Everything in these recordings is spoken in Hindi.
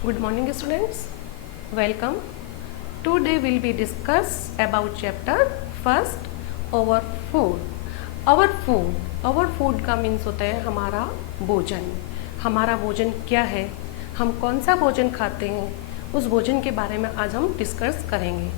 Good morning students, welcome. Today will be discuss about chapter first our food. Our food का मीन्स होता है हमारा भोजन। हमारा भोजन क्या है, हम कौन सा भोजन खाते हैं, उस भोजन के बारे में आज हम डिस्कस करेंगे।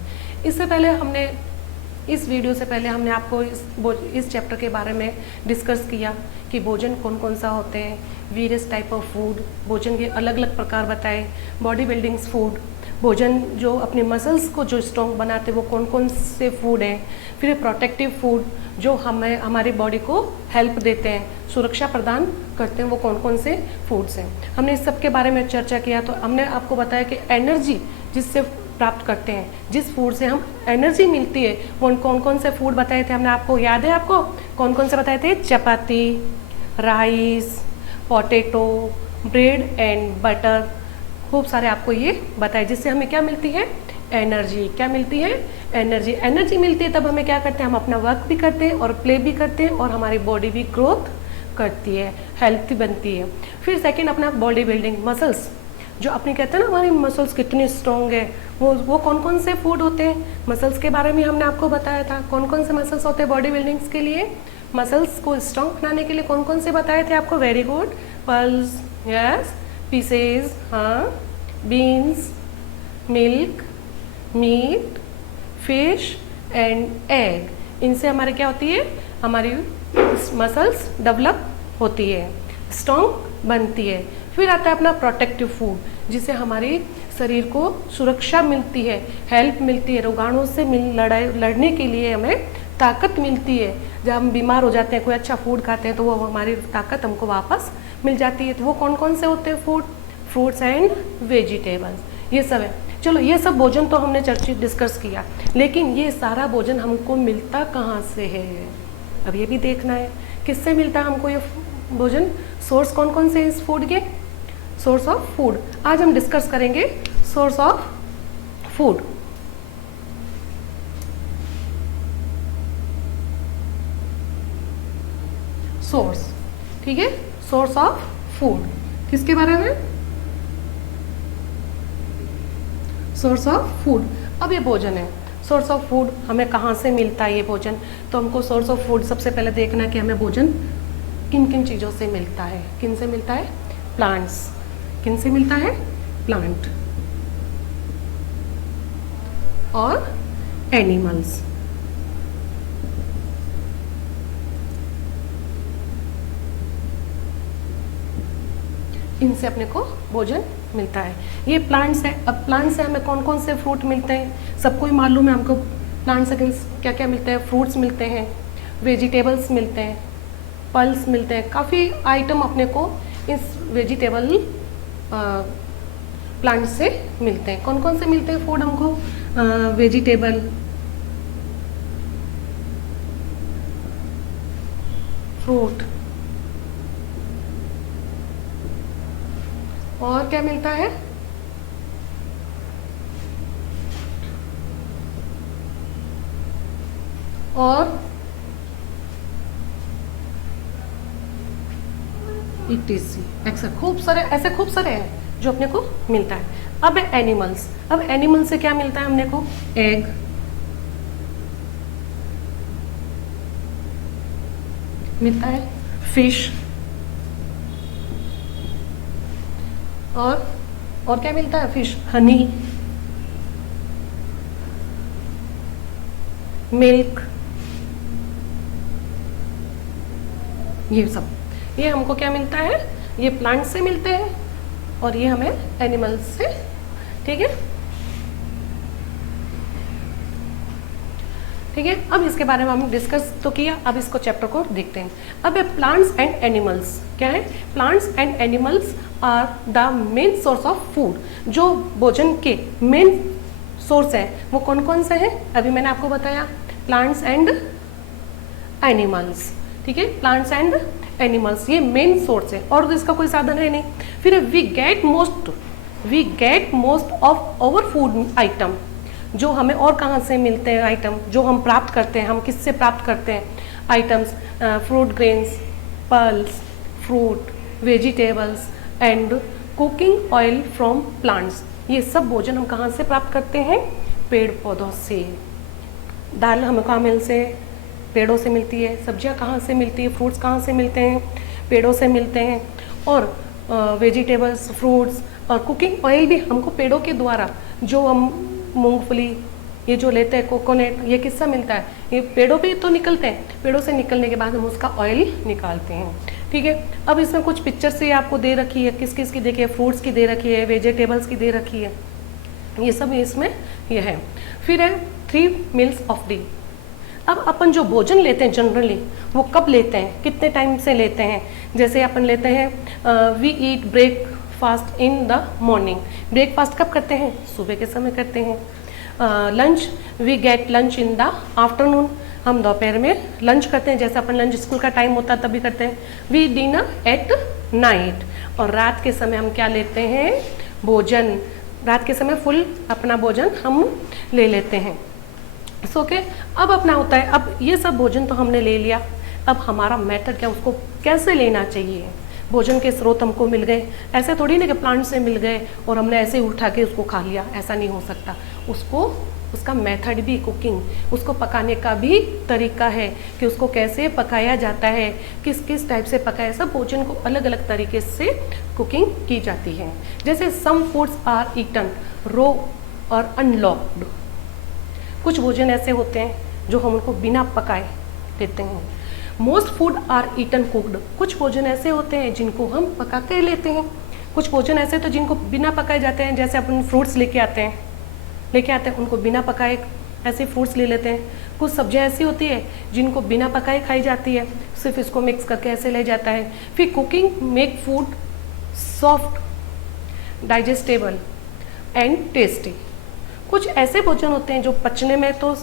इस वीडियो से पहले हमने आपको इस चैप्टर के बारे में डिस्कस किया कि भोजन कौन कौन सा होते हैं, वेरियस टाइप ऑफ फूड, भोजन के अलग अलग प्रकार बताए, बॉडी बिल्डिंग्स फूड, भोजन जो अपने मसल्स को जो स्ट्रॉन्ग बनाते हैं वो कौन कौन से फूड हैं, फिर प्रोटेक्टिव फूड जो हमें हमारी बॉडी को हेल्प देते हैं, सुरक्षा प्रदान करते हैं, वो कौन कौन से फूड्स हैं। हमने इस सब के बारे में चर्चा किया। तो हमने आपको बताया कि एनर्जी जिससे प्राप्त करते हैं, जिस फूड से हम एनर्जी मिलती है, वो कौन कौन से फूड बताए थे हमने, आपको याद है? आपको कौन कौन से बताए थे? Chapati, rice, potato, bread and butter, खूब सारे आपको ये बताए, जिससे हमें क्या मिलती है? एनर्जी। क्या मिलती है? एनर्जी। एनर्जी मिलती है तब हमें क्या करते हैं, हम अपना वर्क भी करते हैं और प्ले भी करते हैं और हमारी बॉडी भी ग्रोथ करती है, हेल्थी बनती है। फिर सेकेंड अपना बॉडी बिल्डिंग, मसल्स, जो अपने कहते हैं ना हमारी मसल्स कितनी स्ट्रॉन्ग है, वो कौन कौन से फूड होते हैं, मसल्स के बारे में हमने आपको बताया था। कौन कौन से मसल्स होते हैं बॉडी बिल्डिंग्स के लिए, मसल्स को स्ट्रॉन्ग बनाने के लिए कौन कौन से बताए थे आपको? Very good. Pulse, yes, peas, हाँ, beans, milk, meat, fish and egg. इनसे हमारे क्या होती है, हमारी मसल्स डेवलप होती है, स्ट्रॉन्ग बनती है। फिर आता है अपना प्रोटेक्टिव फूड, जिससे हमारे शरीर को सुरक्षा मिलती है, हेल्प मिलती है, रोगाणुओं से लड़ने के लिए हमें ताकत मिलती है। जब हम बीमार हो जाते हैं, कोई अच्छा फूड खाते हैं तो वो हमारी ताकत हमको वापस मिल जाती है। तो वो कौन कौन से होते हैं फूड? फ्रूट्स एंड वेजिटेबल्स, ये सब है। चलो, ये सब भोजन तो हमने डिस्कस किया, लेकिन ये सारा भोजन हमको मिलता कहाँ से है, अब ये भी देखना है। किससे मिलता है हमको ये भोजन? सोर्स कौन कौन से इस फूड के? सोर्स ऑफ फूड आज हम डिस्कस करेंगे। सोर्स ऑफ फूड, सोर्स, ठीक है, सोर्स ऑफ फूड किसके बारे में? Source of food. अब ये भोजन है, सोर्स ऑफ फूड हमें कहाँ से मिलता है ये भोजन? तो हमको सोर्स ऑफ फूड सबसे पहले देखना है कि हमें भोजन किन किन चीज़ों से मिलता है। किन से मिलता है? प्लांट्स। किन से मिलता है? प्लांट और एनिमल्स। इनसे अपने को भोजन मिलता है। ये प्लांट्स है। अब प्लांट से हमें कौन कौन से फ्रूट मिलते हैं? सबको ही मालूम है हमको प्लांट से क्या क्या मिलते हैं। फ्रूट्स मिलते हैं, वेजिटेबल्स मिलते हैं, पल्स मिलते हैं, काफ़ी आइटम अपने को इस वेजिटेबल प्लांट से मिलते हैं। कौन कौन से मिलते हैं फूड हमको? वेजिटेबल, फ्रूट, और क्या मिलता है? और ETC, खूब सारे ऐसे खूब सारे हैं जो अपने को मिलता है। अब एनिमल्स। अब एनिमल से क्या मिलता है हमने को? एग, मिलता है, फिश, और क्या मिलता है? फिश, हनी, मिल्क, ये सब, ये हमको क्या मिलता है? ये प्लांट से मिलते हैं और ये हमें एनिमल्स से, ठीक है, ठीक है। अब इसके बारे में हम डिस्कस तो किया, अब इसको चैप्टर को देखते हैं। अब प्लांट्स एंड एनिमल्स क्या है? Plants and animals are the main source of food. जो भोजन के मेन सोर्स है वो कौन कौन से हैं? अभी मैंने आपको बताया, प्लांट्स एंड एनिमल्स, ठीक है, प्लांट्स एंड एनिमल्स, ये मेन सोर्स है और इसका कोई साधन है नहीं। फिर we get most of our food item, जो हमें और कहाँ से मिलते हैं आइटम, जो हम प्राप्त करते हैं, हम किससे प्राप्त करते हैं items? Fruit grains, pulse, fruit, vegetables and cooking oil from plants, ये सब भोजन हम कहाँ से प्राप्त करते हैं? पेड़ पौधों से। दाल हमें कहाँ मिल से? पेड़ों से मिलती है। सब्जियाँ कहाँ से मिलती है? फ्रूट्स कहाँ से मिलते हैं? पेड़ों से मिलते हैं। और वेजिटेबल्स, फ्रूट्स और कुकिंग ऑयल भी हमको पेड़ों के द्वारा, जो हम मूंगफली ये जो लेते हैं, कोकोनट, ये किससे मिलता है? ये पेड़ों पे तो निकलते हैं। पेड़ों से निकलने के बाद हम उसका ऑयल निकालते हैं। ठीक है, अब इसमें कुछ पिक्चर से आपको दे रखी है, किस किस की देखिए, फ्रूट्स की दे रखी है, वेजिटेबल्स की दे रखी है, ये सब इसमें ये है। फिर है 3 मील्स ऑफ डे। अब अपन जो भोजन लेते हैं जनरली, वो कब लेते हैं, कितने टाइम से लेते हैं? जैसे अपन लेते हैं we eat breakfast in the morning. Breakfast कब करते हैं? सुबह के समय करते हैं। Lunch, we get lunch in the afternoon. हम दोपहर में लंच करते हैं, जैसे अपन लंच स्कूल का टाइम होता है तभी करते हैं। We dinner at night. और रात के समय हम क्या लेते हैं? भोजन। रात के समय फुल अपना भोजन हम ले लेते हैं। सो के अब अपना होता है, अब ये सब भोजन तो हमने ले लिया, अब हमारा मैटर क्या, उसको कैसे लेना चाहिए? भोजन के स्रोत हमको मिल गए, ऐसे थोड़ी ना कि प्लांट से मिल गए और हमने ऐसे ही उठा के उसको खा लिया, ऐसा नहीं हो सकता। उसको उसका मेथड भी, कुकिंग, उसको पकाने का भी तरीका है कि उसको कैसे पकाया जाता है, किस किस टाइप से पकाया, सब भोजन को अलग अलग तरीके से कुकिंग की जाती है। जैसे सम फूड्स आर ईटन रो और अनलॉक्ड। कुछ भोजन ऐसे होते हैं जो हम उनको बिना पकाए लेते हैं। Most food are eaten cooked. कुछ भोजन ऐसे होते हैं जिनको हम पका के लेते हैं। कुछ भोजन ऐसे तो जिनको बिना पकाए जाते हैं, जैसे अपन फ्रूट्स लेके आते हैं उनको बिना पकाए ऐसे फ्रूट्स ले लेते हैं। कुछ सब्जियां ऐसी होती है जिनको बिना पकाए खाई जाती है, सिर्फ इसको मिक्स करके ऐसे ले जाता है। फिर cooking make food soft, digestible and tasty. कुछ ऐसे भोजन होते हैं जो पचने में तो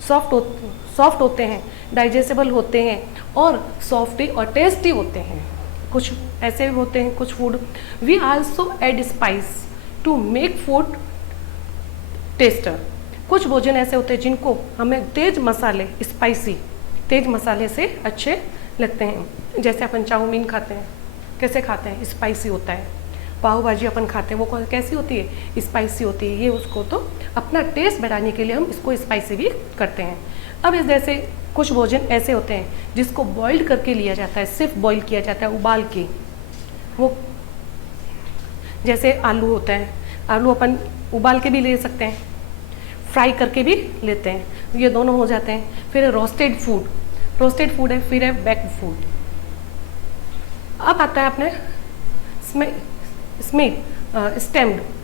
सॉफ्ट होते हैं, डाइजेस्टेबल होते हैं और सॉफ्टी और टेस्टी होते हैं। कुछ ऐसे होते हैं कुछ food. We also add spice to make food taster. कुछ भोजन ऐसे होते हैं जिनको हमें तेज मसाले, स्पाइसी तेज मसाले से अच्छे लगते हैं। जैसे अपन चाउमीन खाते हैं, कैसे खाते हैं? स्पाइसी होता है। पाव भाजी अपन खाते हैं, वो कैसी होती है? स्पाइसी होती है। ये उसको तो अपना टेस्ट बढ़ाने के लिए हम इसको स्पाइसी भी करते हैं। अब इस जैसे कुछ भोजन ऐसे होते हैं जिसको बॉइल्ड करके लिया जाता है, सिर्फ बॉइल किया जाता है, उबाल के। वो जैसे आलू होता है, आलू अपन उबाल के भी ले सकते हैं, फ्राई करके भी लेते हैं, ये दोनों हो जाते हैं। फिर रोस्टेड फूड है, फिर है बेक्ड फूड। अब आता है अपने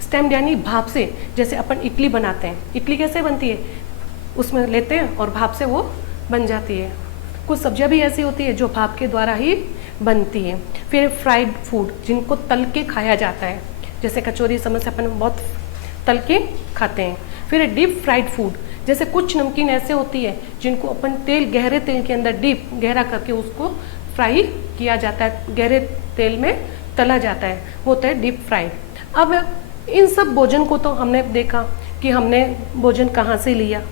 स्टेम्ड यानी भाप से। जैसे अपन इडली बनाते हैं, इडली कैसे बनती है? उसमें लेते हैं और भाप से वो बन जाती है। कुछ सब्जियां भी ऐसी होती है जो भाप के द्वारा ही बनती है। फिर फ्राइड फूड, जिनको तल के खाया जाता है, जैसे कचौरी समोसे अपन बहुत तल के खाते हैं। फिर डीप फ्राइड फूड, जैसे कुछ नमकीन ऐसे होती है जिनको अपन गहरे तेल के अंदर डीप गहरा करके उसको फ्राई किया जाता है, गहरे तेल में तला जाता है, वो होता है डीप फ्राइड। अब इन सब भोजन को तो हमने देखा कि हमने भोजन कहाँ से लिया,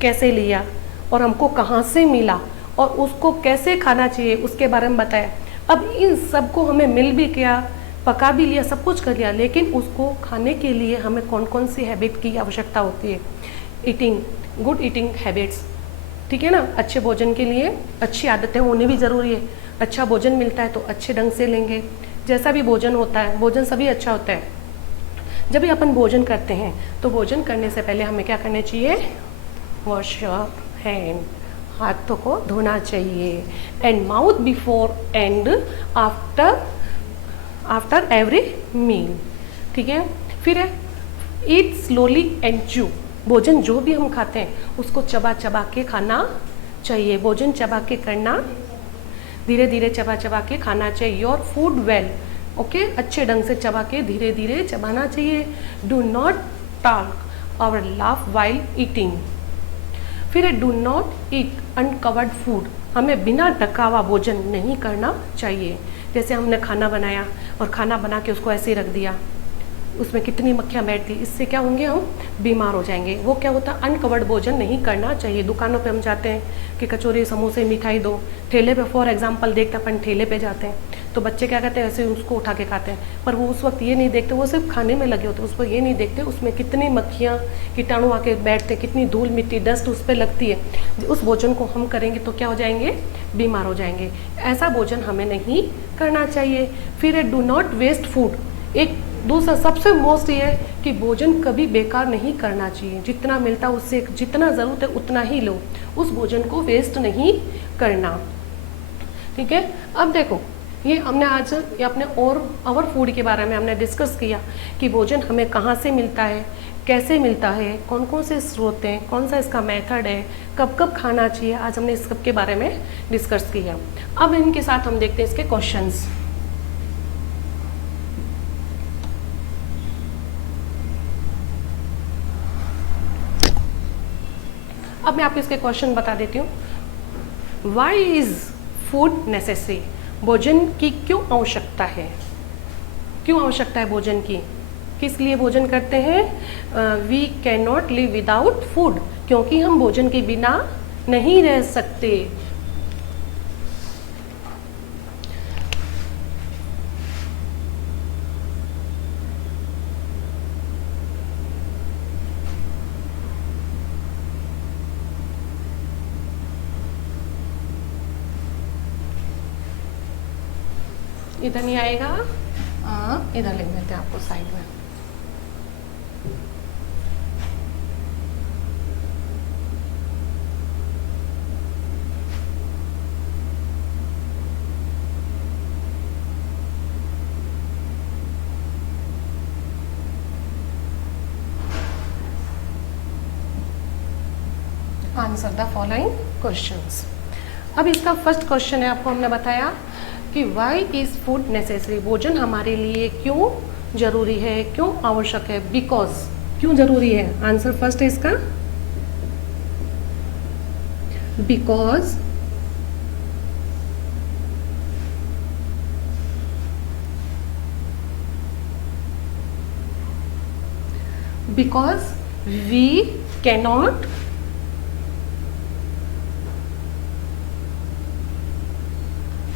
कैसे लिया और हमको कहाँ से मिला और उसको कैसे खाना चाहिए उसके बारे में बताया। अब इन सब को हमें मिल भी गया, पका भी लिया, सब कुछ कर लिया, लेकिन उसको खाने के लिए हमें कौन कौन सी हैबिट की आवश्यकता होती है? गुड ईटिंग हैबिट्स, ठीक है ना। अच्छे भोजन के लिए अच्छी आदतें होनी भी ज़रूरी है। अच्छा भोजन मिलता है तो अच्छे ढंग से लेंगे। जैसा भी भोजन होता है, भोजन सभी अच्छा होता है। जब भी अपन भोजन करते हैं तो भोजन करने से पहले हमें क्या करना चाहिए? वॉश योर हैंड, हाथों को धोना चाहिए। And mouth before and after every meal, ठीक है। फिर है ईट स्लोली एंड च्यू। भोजन जो भी हम खाते हैं उसको चबा चबा के खाना चाहिए। भोजन चबा के करना, धीरे धीरे चबा चबा के खाना चाहिए। और फूड वेल, ओके, अच्छे ढंग से चबा के धीरे धीरे चबाना चाहिए। डू नॉट टॉक और लाफ वाइल ईटिंग। फिर है do not eat uncovered food. हमें बिना ढका हुआ भोजन नहीं करना चाहिए। जैसे हमने खाना बनाया और खाना बना के उसको ऐसे ही रख दिया, उसमें कितनी मक्खियाँ बैठती, इससे क्या होंगे? हम बीमार हो जाएंगे। वो क्या होता है? अनकवर्ड भोजन नहीं करना चाहिए। दुकानों पे हम जाते हैं कि कचौरी, समोसे, मिठाई दो, ठेले पे फॉर एग्जांपल देखते अपन ठेले पे जाते हैं तो बच्चे क्या कहते हैं, ऐसे उसको उठा के खाते हैं, पर वो उस वक्त ये नहीं देखते, वो सिर्फ खाने में लगे होते हैं, उस पर ये नहीं देखते उसमें कितनी मक्खियाँ कीटाणु आके बैठते हैं, कितनी धूल मिट्टी डस्ट उस पर लगती है। उस भोजन को हम करेंगे तो क्या हो जाएंगे, बीमार हो जाएंगे। ऐसा भोजन हमें नहीं करना चाहिए। फिर है डू नॉट वेस्ट फूड। एक दूसरा सबसे मोस्ट ये है कि भोजन कभी बेकार नहीं करना चाहिए। जितना मिलता है उससे जितना ज़रूरत है उतना ही लो, उस भोजन को वेस्ट नहीं करना। ठीक है, अब देखो ये हमने आज ये अपने और आवर फूड के बारे में हमने डिस्कस किया कि भोजन हमें कहाँ से मिलता है, कैसे मिलता है, कौन कौन से स्रोत हैं, कौन सा इसका मेथड है, कब कब खाना चाहिए। आज हमने इस सब के बारे में डिस्कस किया। अब इनके साथ हम देखते हैं इसके क्वेश्चंस। अब मैं आपको इसके क्वेश्चन बता देती हूँ। Why is food necessary? भोजन की क्यों आवश्यकता है, क्यों आवश्यकता है भोजन की, किस लिए भोजन करते हैं? We can not live without food, क्योंकि हम भोजन के बिना नहीं रह सकते। इधर नहीं आएगा, इधर लिख देते हैं आपको साइड में। Answer the following questions. अब इसका फर्स्ट क्वेश्चन है, आपको हमने बताया कि वाई इज फूड नेसेसरी, भोजन हमारे लिए क्यों जरूरी है, क्यों आवश्यक है। बिकॉज, क्यों जरूरी है, आंसर फर्स्ट है इसका because we cannot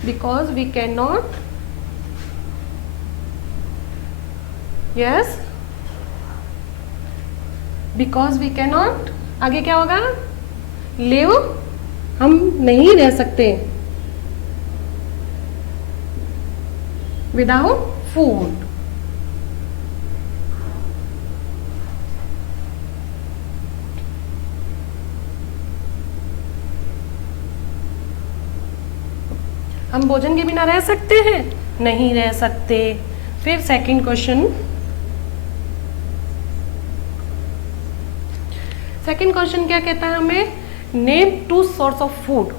because we cannot, yes, because we cannot, आगे क्या होगा, live, हम नहीं रह सकते without food। हम भोजन के बिना रह सकते हैं, नहीं रह सकते। फिर सेकंड क्वेश्चन, क्या कहता है हमें, नेम 2 सोर्स ऑफ फूड,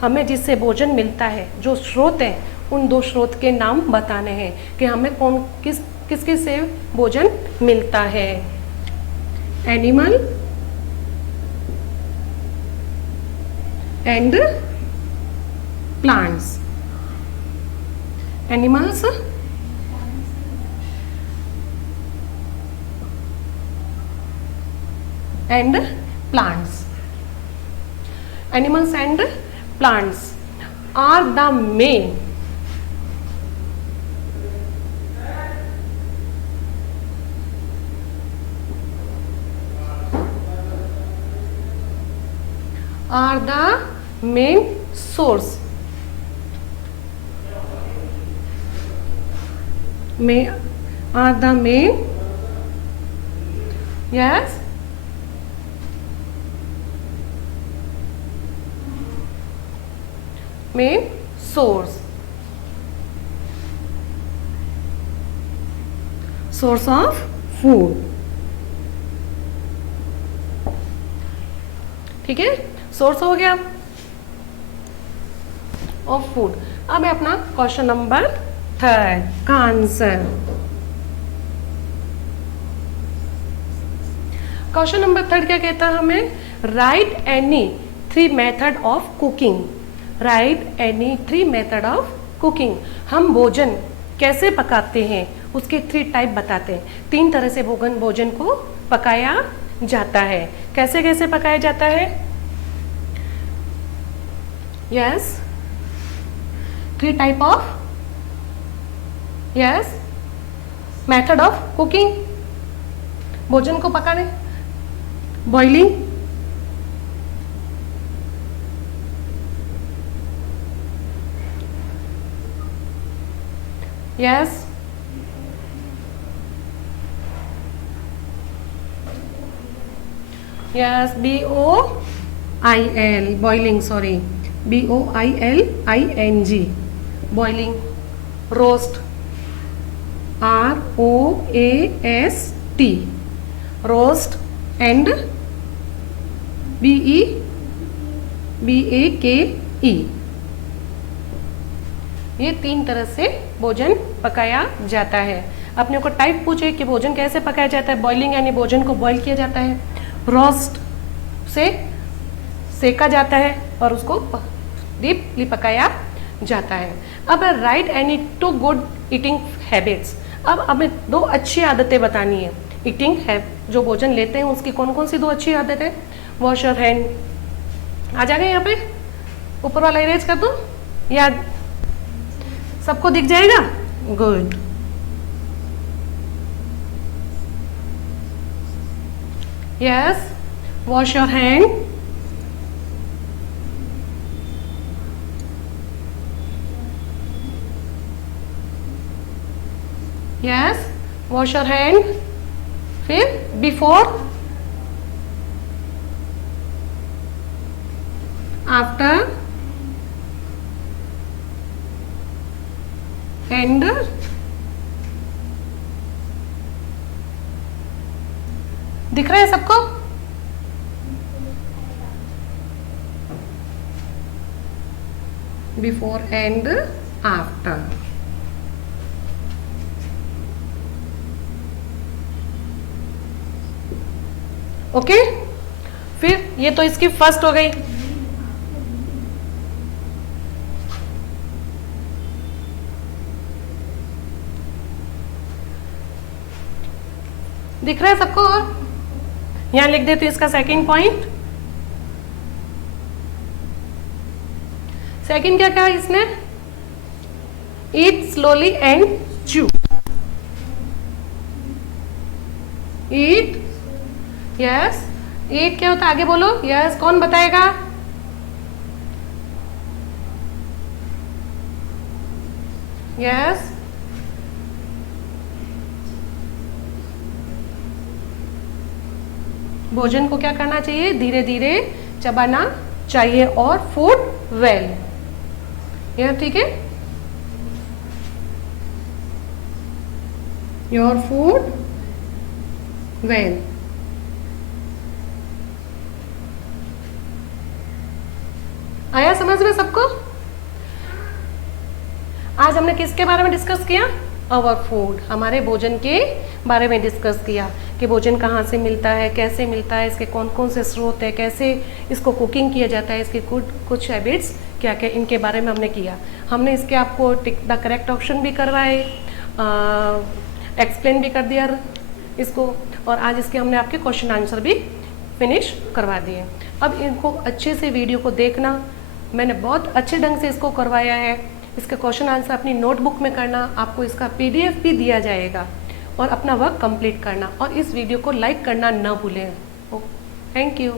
हमें जिससे भोजन मिलता है, जो स्रोत है उन 2 स्रोत के नाम बताने हैं कि हमें कौन किसके से भोजन मिलता है। Animal and plants, animals and plants, animals and plants are the main source are the main, yes, main source of food। ठीक है, सोर्स हो गया ऑफ फूड। अब है अपना क्वेश्चन नंबर 3 का आंसर। क्वेश्चन नंबर 3 क्या कहता है हमें, right any 3 method of cooking. Right any 3 method of cooking, हम भोजन कैसे पकाते हैं उसके 3 टाइप बताते हैं। 3 तरह से भोजन को पकाया जाता है। कैसे कैसे पकाया जाता है, yes, 3 type of yes, method of cooking, भोजन को पकाने, boiling, yes, yes, BOIL, boiling, sorry, BOILING, boiling, roast, ROAST, roast, and BAKE, ये 3 तरह से भोजन पकाया जाता है। अपने को टाइप पूछे कि भोजन कैसे पकाया जाता है, बॉइलिंग यानी भोजन को बॉईल किया जाता है, रोस्ट से सेका जाता है और उसको डीपली पकाया जाता है। अब right any 2 good eating habits, अब हमें 2 अच्छी आदतें बतानी है। ईटिंग है, जो भोजन लेते हैं उसकी कौन कौन सी 2 अच्छी आदतें? वॉश योर हैंड, आ जाएगा यहाँ पे, ऊपर वाला इरेज कर दूँ या सबको दिख जाएगा? Good. Yes, wash your hand, yes, wash your hand, फिर बिफोर, आफ्टर, एंड दिख रहा है सबको? Before and after. ओके, फिर ये तो इसकी फर्स्ट हो गई। दिख रहा है सबको? और यहां लिख देती हूं इसका सेकंड पॉइंट। सेकंड क्या कहा इसने? Eat slowly and chew. Eat, yes, eat क्या होता है आगे बोलो? यस, कौन बताएगा? यस, भोजन को क्या करना चाहिए? धीरे धीरे चबाना चाहिए और फूड वेल। यह ठीक है? Your food well. आया समझ में सबको? आज हमने किसके बारे में डिस्कस किया? अवर फूड, हमारे भोजन के बारे में डिस्कस किया कि भोजन कहाँ से मिलता है, कैसे मिलता है, इसके कौन कौन से स्रोत है, कैसे इसको कुकिंग किया जाता है, इसके कुछ हैबिट्स क्या क्या, इनके बारे में हमने किया। हमने इसके आपको टिक द करेक्ट ऑप्शन भी करवाए, एक्सप्लेन भी कर दिया इसको, और आज इसके हमने आपके क्वेश्चन आंसर भी फिनिश करवा दिए। अब इनको अच्छे से वीडियो को देखना, मैंने बहुत अच्छे ढंग से इसको करवाया है। इसका क्वेश्चन आंसर अपनी नोटबुक में करना, आपको इसका PDF भी दिया जाएगा, और अपना वर्क कंप्लीट करना, और इस वीडियो को लाइक करना ना भूलें। Thank you.